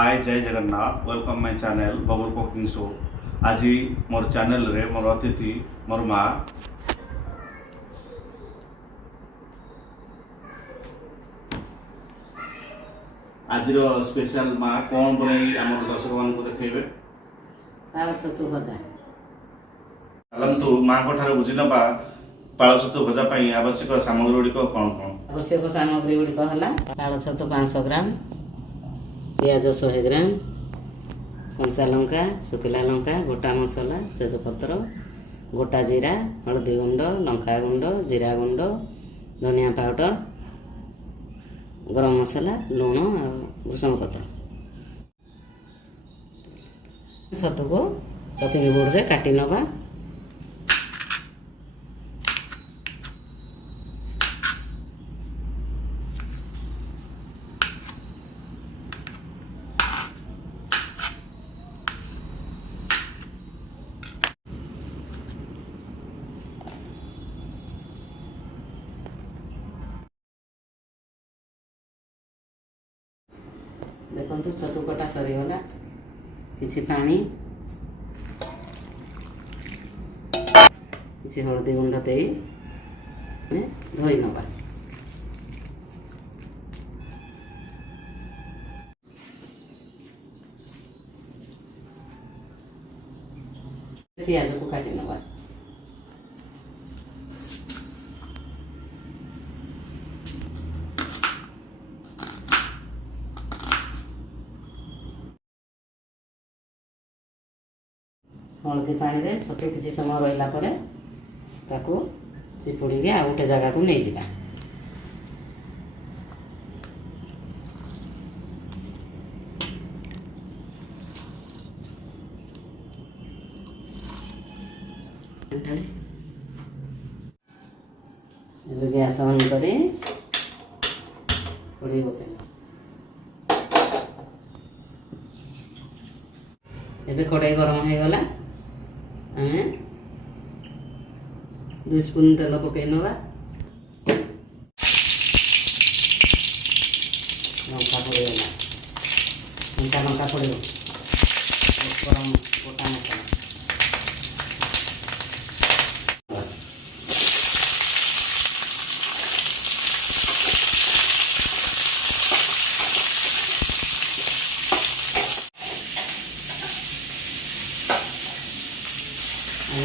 हाय जय Jagannath welcome my channel Babul cooking show. आज मोर चैनल रे मोर अतिथि मोर माँ आज स्पेशल माँ कौन बनई आम दर्शक मान को देखेबे पाଳ ଛତୁ ଭଜା। चलतु माँ को ठार बुझी नबा पाଳ छतु भजा ପାଇଁ आवश्यक सामग्री गुड़िक कौन कौन। आवश्यक सामग्री गुड़िक है पाଳ ଛତୁ 500 ग्राम, पियाज 100 ग्राम, कंचा लंका, सुखिला लंका, गोटा मसला, तेजपत्र, गोटा जीरा, हल्दी गुंड, लंका गुंड, जीरा गुंड, धनिया पाउडर, गरम मसला, लुण और भूषण पत्र। छतु को चॉपिंग बोर्ड रे काटी नबा। देखो छतु कटा सरीगला किसी पानी किसी हल्दी गुंड दे धोई नवा। पियाज को काटी नवा। हल्दी पानी रे छतु किसी समय रहिला परे ताकू चिपुड़ी के आ गोटे जगह को नहीं जिबा। गैस ऑन करे कढ़ाई बसैला। एबे कढ़ाई गरम हो गला आमे 2 स्पून तेल पकई नवा। लंका पड़ेगा लंका पड़ेगा गरम गोटा मसला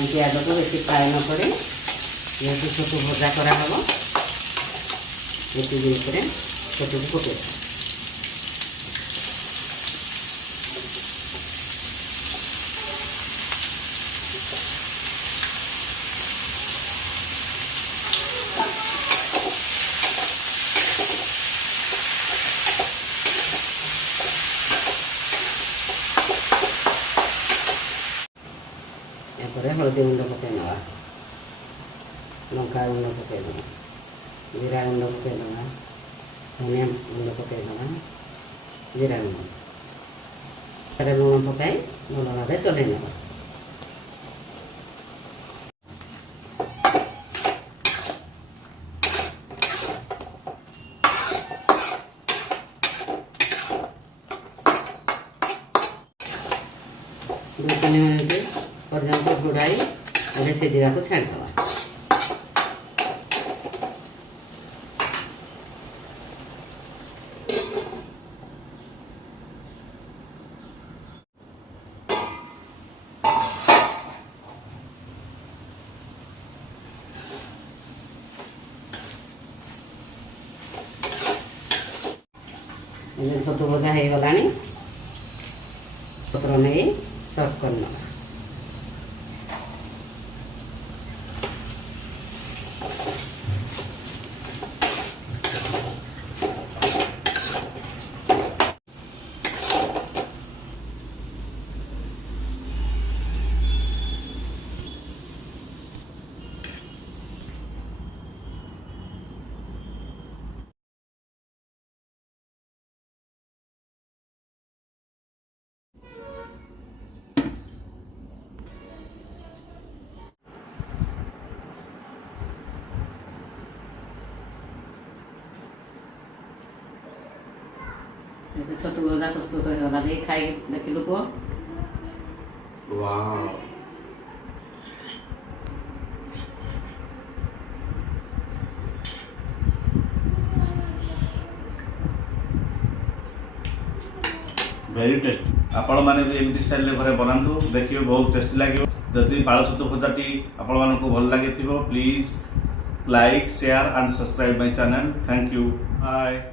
प्याज को बेसी फ्राए न पड़े जेहतु छतु भजा करा हम ये छतु को पके हल्दी गुंड पकई नवा, लंका गुंड पकई नवा, जीरा गुंड पकई नवा, धनिया गुंड पकई नवा, जीरा गुंड लुण पकाई भल भाव चल नवा। दो 3 मिनट पर्यंत घोड़ाई सीझा को छाड़दवा। छतु भजा हो गला पत्र नहीं सर्व करना। ଏବେ ଛତୁ ଭଜା ପ୍ରସ୍ତୁତ ହେଇଗଲା। ଦେଇ ଖାଇକି ଦେଖିଲୁ ପୁଅ। वाव वेरी टेस्टी। आपण मैंने भी एमती स्टाइल घरे बनातु देखिए बहुत टेस्टी लगे। जदि पाଳ ଛତୁ ଭଜାଟି आपण मानक भल लगे please like share and subscribe my channel. Thank you bye.